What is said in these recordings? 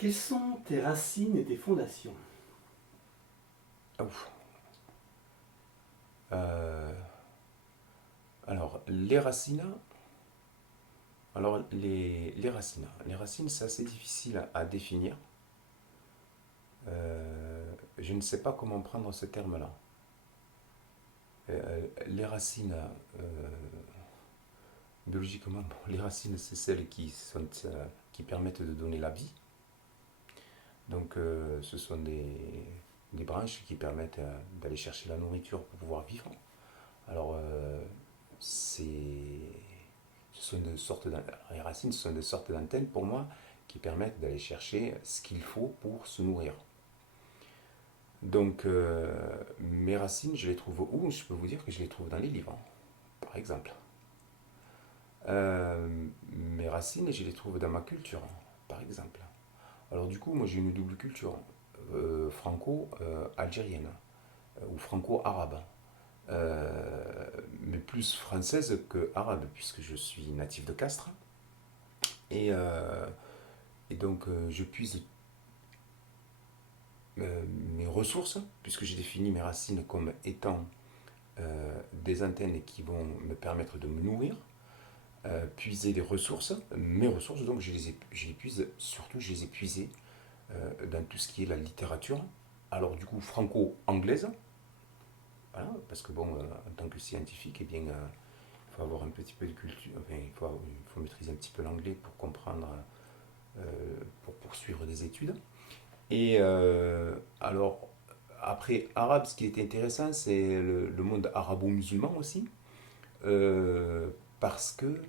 Quelles sont tes racines et tes fondations? Ouf. Euh, alors, les racines. Alors, les racines, c'est assez difficile à définir. Je ne sais pas comment prendre ce terme-là. Les racines, biologiquement, bon, les racines, c'est celles qui permettent de donner la vie. Donc, ce sont des branches qui permettent d'aller chercher la nourriture pour pouvoir vivre. Alors, c'est, ce sont de sortes les racines, ce sont des sortes d'antennes pour moi qui permettent d'aller chercher ce qu'il faut pour se nourrir. Donc, mes racines, je les trouve où? Je peux vous dire que je les trouve dans les livres, par exemple. Mes racines, je les trouve dans ma culture, par exemple. Alors, du coup, moi, j'ai une double culture, franco-algérienne ou franco-arabe. Mais plus française que arabe, puisque je suis natif de Castres. Et, euh, et donc, je puise mes ressources, puisque j'ai défini mes racines comme étant des antennes qui vont me permettre de me nourrir, puiser des ressources. Mes ressources, donc, je les puise, surtout, je les ai puisées dans tout ce qui est la littérature. Alors, du coup, franco-anglaise, voilà, parce que, bon, en tant que scientifique, eh bien, il faut avoir un petit peu de culture, enfin, il faut maîtriser un petit peu l'anglais pour comprendre, euh, pour poursuivre des études. Et alors, après, arabe, ce qui est intéressant, c'est le monde arabo-musulman aussi, euh, parce que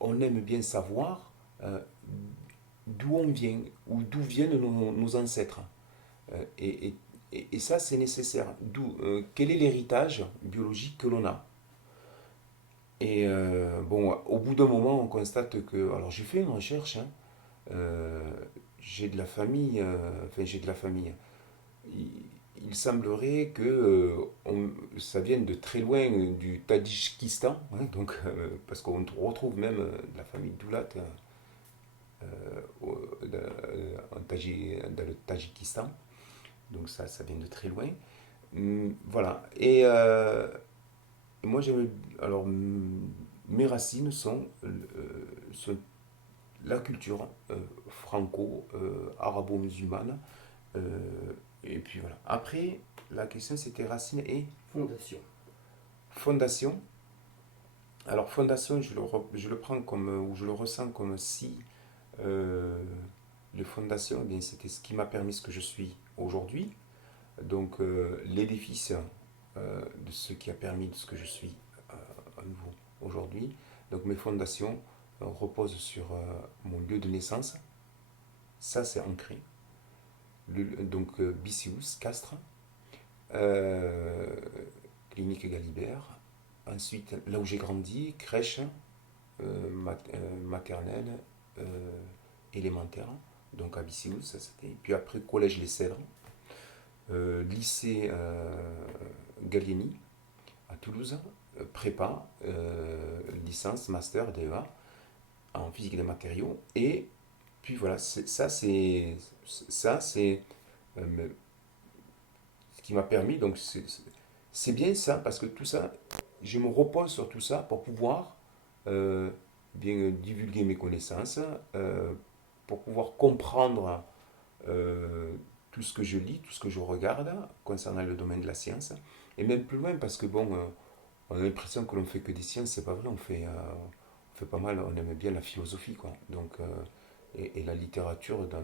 on aime bien savoir d'où on vient, ou d'où viennent nos ancêtres. Euh, et, et, et ça, c'est nécessaire. Quel est l'héritage biologique que l'on a? Et bon, au bout d'un moment, on constate que. Alors, j'ai fait une recherche, hein, euh, j'ai de la famille, enfin, j'ai de la famille. Il, il semblerait que ça vienne de très loin du Tadjikistan, hein, donc, parce qu'on retrouve même de la famille Doulat dans le Tadjikistan, donc ça vient de très loin. Voilà. Et moi, j'aime. Alors, mes racines sont la culture franco-arabo-musulmane. Et puis voilà. Après, la question c'était racines et Fondation. fondation. Alors, fondation, je le prends comme, ou je le ressens comme si euh, les fondations, eh bien, c'était ce qui m'a permis ce que je suis aujourd'hui. Donc, l'édifice de ce qui a permis ce que je suis à nouveau aujourd'hui. Donc, mes fondations reposent sur mon lieu de naissance. Ça, c'est ancré. Donc, Bicius, Castres, euh, clinique Galibert. Ensuite, là où j'ai grandi, crèche, maternelle, euh, élémentaire, donc à Bicius, ça c'était. Puis après, collège Les Cèdres, lycée Gallieni à Toulouse, prépa, licence, master, DEA en physique des matériaux. Et puis voilà, ça c'est euh, ce qui m'a permis. Donc c'est bien ça parce que tout ça, je me repose sur tout ça pour pouvoir euh, bien divulguer mes connaissances, pour pouvoir comprendre euh, tout ce que je lis, tout ce que je regarde concernant le domaine de la science, et même plus loin parce que bon, on a l'impression que l'on fait que des sciences, c'est pas vrai, on fait pas mal, on aime bien la philosophie, quoi. Donc, et la littérature dans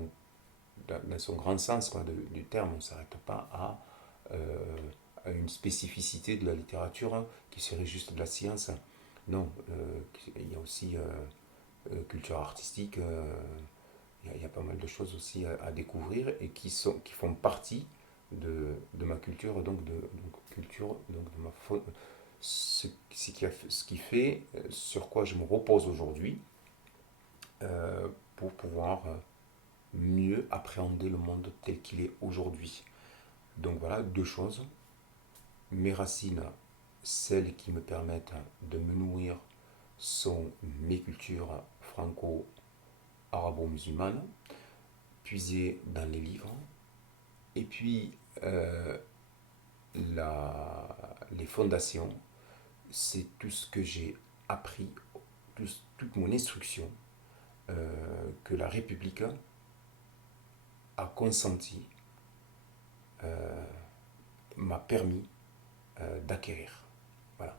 son grand sens quoi, du terme, on ne s'arrête pas à une spécificité de la littérature hein, qui serait juste de la science. Non, il y a aussi culture artistique, il y a pas mal de choses aussi à découvrir et qui font partie de ma culture, donc de ma ce qui fait, sur quoi je me repose aujourd'hui pour pouvoir mieux appréhender le monde tel qu'il est aujourd'hui. Donc voilà, deux choses. Mes racines, celles qui me permettent de me nourrir, sont mes cultures franco-arabo-musulmanes. puiser dans les livres. Et puis, les fondations, c'est tout ce que j'ai appris, toute mon instruction que la République a consenti, m'a permis d'acquérir. Voilà.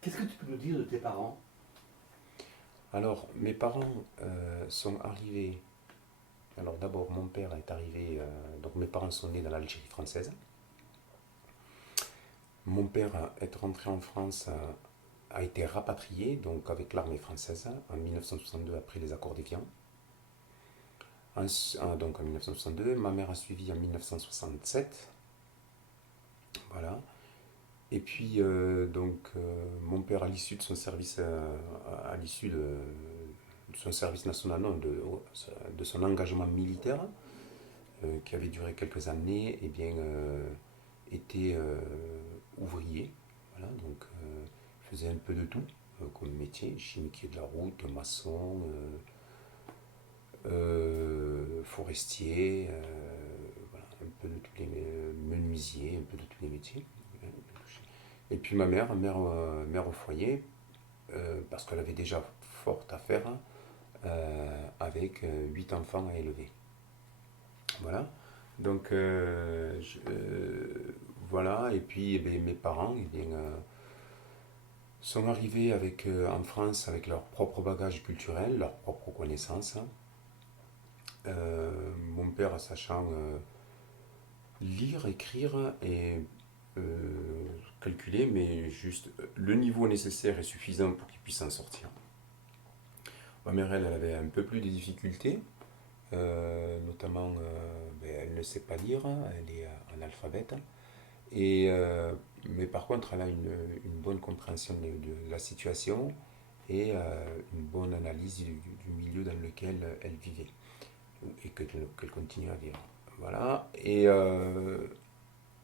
Qu'est-ce que tu peux nous dire de tes parents? Alors, mes parents sont arrivés. Alors, d'abord, mon père est arrivé. Donc, mes parents sont nés dans l'Algérie française. Mon père est rentré en France, a été rapatrié donc avec l'armée française en 1962 après les accords d'Évian. Donc en 1962, ma mère a suivi en 1967. Voilà. Et puis, mon père, à l'issue de son service, à l'issue de son service national, non, de son engagement militaire, qui avait duré quelques années, eh bien, était ouvrier. Voilà, donc, faisait un peu de tout comme métier, chimiquier de la route, maçon, forestier, voilà, un peu de tous les menuisiers, un peu de tous les métiers. Et puis ma mère au foyer, parce qu'elle avait déjà fort à faire, avec 8 enfants à élever. Voilà. Donc, voilà. Et puis eh bien, mes parents sont arrivés en France avec leur propre bagage culturel, leur propre connaissance. Mon père, sachant lire, écrire et calculer, mais juste le niveau nécessaire et suffisant pour qu'il puisse en sortir. Ma mère, elle avait un peu plus de difficultés, notamment, elle ne sait pas lire, elle est analphabète, mais par contre, elle a une bonne compréhension de la situation et une bonne analyse du milieu dans lequel elle vivait et qu'elle continue à vivre. Voilà.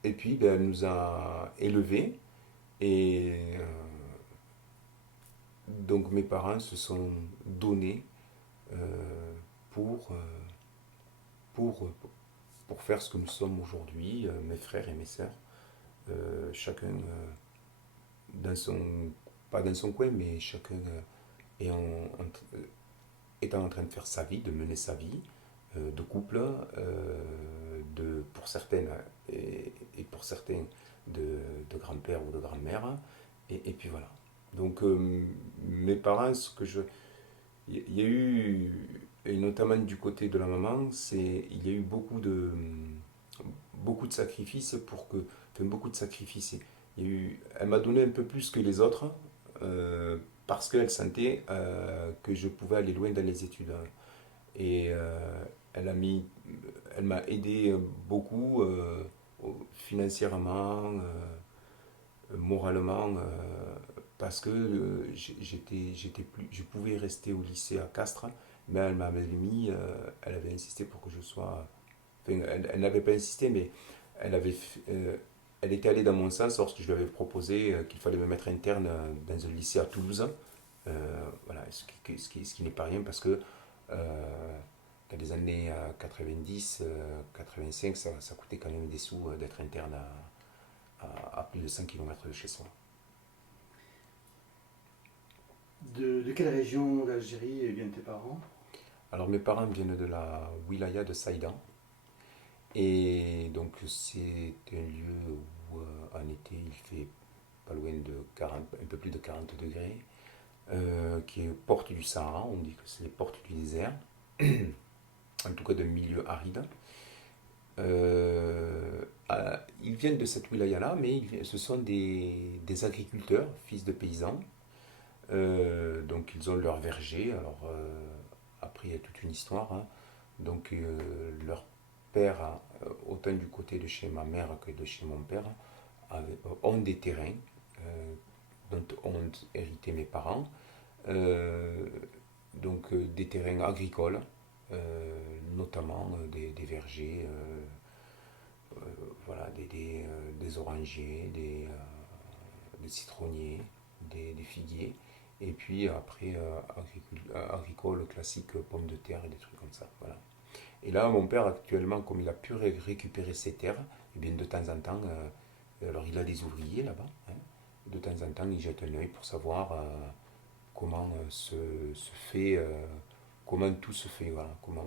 Et puis, elle nous a élevés. Et donc, mes parents se sont donnés euh, pour, euh, pour, pour faire ce que nous sommes aujourd'hui, mes frères et mes sœurs, chacun dans son, pas dans son coin, mais chacun étant en train de faire sa vie, de mener sa vie, de couple, pour certaines et pour certains de grand-père ou de grand-mère. Et puis voilà. Donc mes parents, il y a eu, et notamment du côté de la maman, il y a eu beaucoup de sacrifices beaucoup de sacrifices. Elle m'a donné un peu plus que les autres, parce qu'elle sentait que je pouvais aller loin dans les études. Et elle a mis, elle m'a aidé beaucoup financièrement, moralement, parce que je pouvais rester au lycée à Castres, mais elle m'avait mis, elle avait insisté pour que je sois, enfin, elle n'avait pas insisté, mais elle avait, elle était allée dans mon sens lorsque je lui avais proposé qu'il fallait me mettre interne dans un lycée à Toulouse. Voilà, ce qui n'est pas rien parce que dans les années 90, 85, ça coûtait quand même des sous d'être interne à plus de 100 km de chez soi. De quelle région d'Algérie viennent tes parents? Alors mes parents viennent de la wilaya de Saïdan. Et donc c'est un lieu où en été il fait pas loin de 40, un peu plus de 40 degrés, qui est porte du Sahara, on dit que c'est les portes du désert, en tout cas de milieu aride. Ils viennent de cette wilaya-là, mais ce sont des agriculteurs, fils de paysans. Donc ils ont leur verger. Alors après il y a toute une histoire, hein. Donc leur père, autant du côté de chez ma mère que de chez mon père, ont des terrains dont ont hérité mes parents. Donc des terrains agricoles, notamment des vergers, voilà, des orangers, des citronniers, des figuiers, et puis après agricole classique, pommes de terre et des trucs comme ça. Voilà. Et là, mon père, actuellement, comme il a pu récupérer ses terres, et bien de temps en temps, alors il a des ouvriers là-bas, hein, de temps en temps, il jette un œil pour savoir comment se fait, comment tout se fait, voilà, comment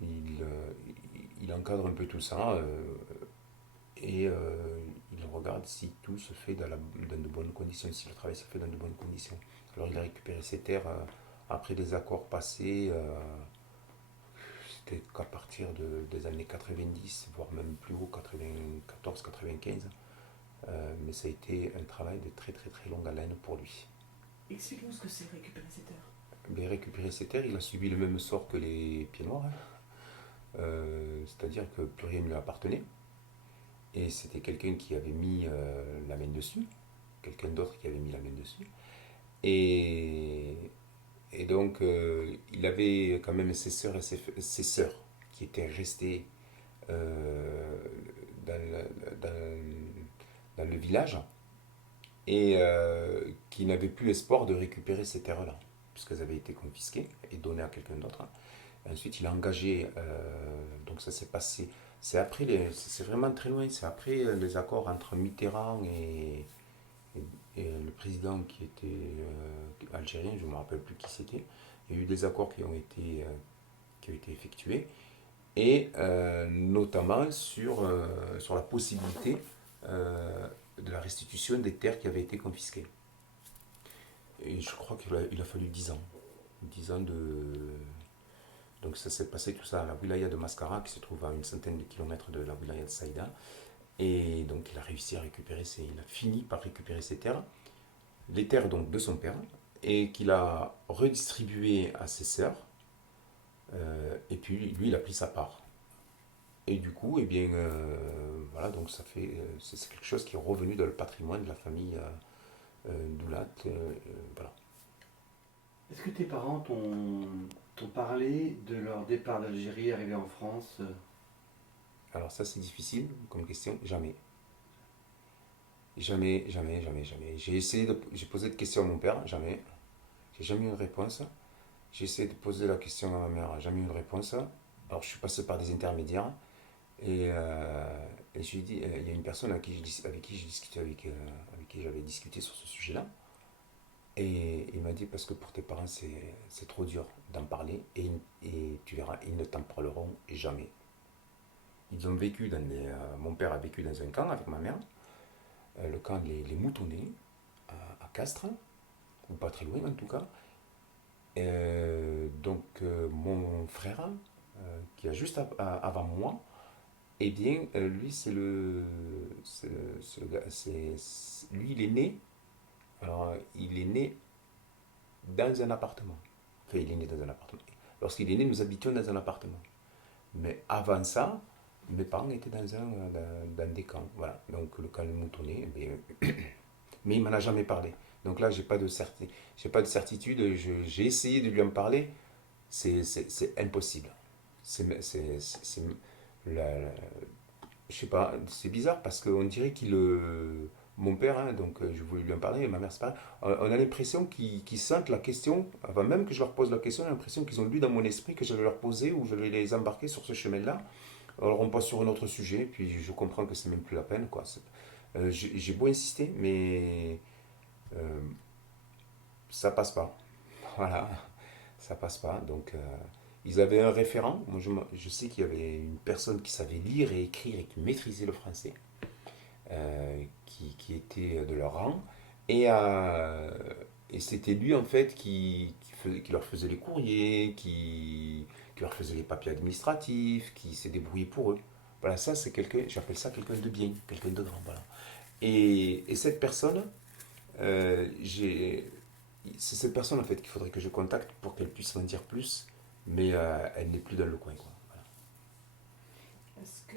il, euh, il encadre un peu tout ça et il regarde si tout se fait dans de bonnes conditions, si le travail se fait dans de bonnes conditions. Alors il a récupéré ses terres après des accords passés, c'était qu'à partir des années 90, voire même plus haut, 94-95. Mais ça a été un travail de très très très longue haleine pour lui. Explique-nous ce que c'est récupérer ses terres. Mais récupérer ses terres, il a subi le même sort que les pieds noirs, hein. C'est-à-dire que plus rien ne lui appartenait. Et c'était quelqu'un qui avait mis la main dessus, quelqu'un d'autre qui avait mis la main dessus. Et, et donc, il avait quand même ses sœurs et ses sœurs qui étaient restées euh, dans, dans le village et qui n'avaient plus espoir de récupérer ces terres-là, puisqu'elles avaient été confisquées et données à quelqu'un d'autre. Ensuite, il a engagé, donc ça s'est passé, c'est vraiment très loin, c'est après les accords entre Mitterrand et le président qui était algérien, je ne me rappelle plus qui c'était. Il y a eu des accords qui ont été effectués, et notamment sur la possibilité de la restitution des terres qui avaient été confisquées. Et je crois qu'il a fallu 10 ans. 10 ans de, donc ça s'est passé tout ça à la wilaya de Mascara, qui se trouve à une centaine de kilomètres de la wilaya de Saïda. Et donc il a réussi à récupérer il a fini par récupérer ses terres, les terres donc de son père, et qu'il a redistribué à ses sœurs. Et puis lui, il a pris sa part. Et du coup, eh bien, voilà, donc ça fait, c'est quelque chose qui est revenu dans le patrimoine de la famille Doulat. Voilà. Est-ce que tes parents t'ont parlé de leur départ d'Algérie, arrivé en France? Alors ça, c'est difficile comme question. Jamais. Jamais, jamais, jamais, jamais. J'ai posé de questions à mon père, jamais. J'ai jamais eu une réponse. J'ai essayé de poser la question à ma mère, jamais eu une réponse. Alors je suis passé par des intermédiaires et je lui ai dit, il y a une personne avec qui j'ai discuté, avec qui j'avais discuté sur ce sujet-là. Et il m'a dit, parce que pour tes parents, c'est trop dur d'en parler et tu verras, ils ne t'en parleront jamais. Ils ont vécu mon père a vécu dans un camp avec ma mère, le camp les Moutonnais, à Castres, ou pas très loin en tout cas. Donc mon frère, qui a juste avant moi, eh bien lui c'est le gars, lui il est né, alors il est né dans un appartement. Enfin il est né dans un appartement. Lorsqu'il est né, nous habitions dans un appartement. Mais avant ça, mes parents étaient dans des camps. Voilà. Donc le camp de Moutonnet, mais il m'en a jamais parlé. Donc là, j'ai pas de certitude. J'ai essayé de lui en parler. C'est impossible. C'est je sais pas, c'est bizarre parce qu'on dirait mon père, hein, donc je voulais lui en parler, et ma mère c'est pareil. On a l'impression qu'ils sentent la question, avant même que je leur pose la question, on a l'impression qu'ils ont lu dans mon esprit que j'allais leur poser ou je vais les embarquer sur ce chemin-là. Alors on passe sur un autre sujet, puis je comprends que c'est même plus la peine, quoi. J'ai beau insister, mais euh, ça passe pas. Voilà, ça passe pas. Donc ils avaient un référent. Moi je sais qu'il y avait une personne qui savait lire et écrire et qui maîtrisait le français, qui était de leur rang. Et, et c'était lui en fait qui leur faisait les courriers, qui leur faisait les papiers administratifs, qui s'est débrouillé pour eux. Voilà, ça c'est quelqu'un, j'appelle ça quelqu'un de bien, quelqu'un de grand. Voilà. Et cette personne, c'est cette personne en fait qu'il faudrait que je contacte pour qu'elle puisse m'en dire plus, mais elle n'est plus dans le coin, quoi. Voilà. Parce que,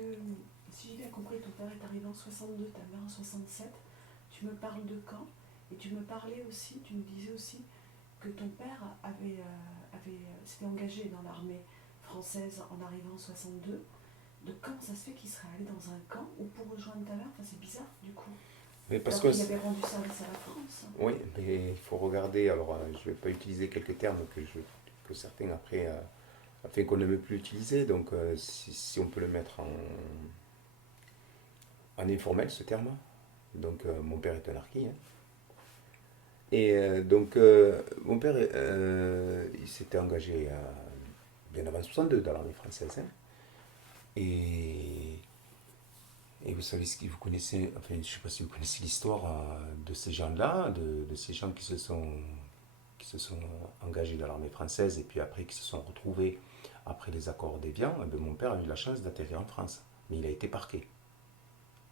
si j'ai bien compris, ton père est arrivé en 62, ta mère en 67. Tu me parles de quand? Et tu me parlais aussi, tu me disais aussi que ton père s'était engagé dans l'armée française en arrivant en 62. Donc comment ça se fait qu'il serait allé dans un camp ou pour rejoindre ta mère? Enfin, c'est bizarre du coup. Mais parce Alors que qu'il avait rendu service à la France. oui, mais il faut regarder. Alors, je ne vais pas utiliser quelques termes que certains après enfin qu'on n'aime plus utiliser, donc si on peut le mettre en informel ce terme. Donc mon père est un harki, hein. Et donc mon père il s'était engagé bien avant 62 dans l'armée française, hein. Et, et vous savez ce que vous connaissez, enfin je ne sais pas si vous connaissez l'histoire de ces gens-là, de ces gens qui se sont engagés dans l'armée française et puis après qui se sont retrouvés après les accords d'Évian. Eh bien, mon père a eu la chance d'atterrir en France, mais il a été parqué.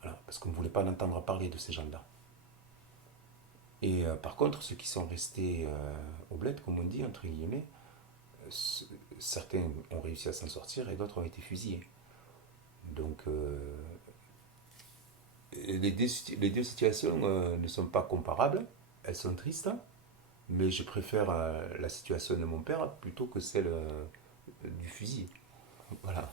Voilà, parce qu'on ne voulait pas en entendre parler de ces gens-là. Et par contre, ceux qui sont restés au bled, comme on dit, entre guillemets, certains ont réussi à s'en sortir et d'autres ont été fusillés. Donc, les deux situations ne sont pas comparables, elles sont tristes, mais je préfère la situation de mon père plutôt que celle du fusil. Voilà.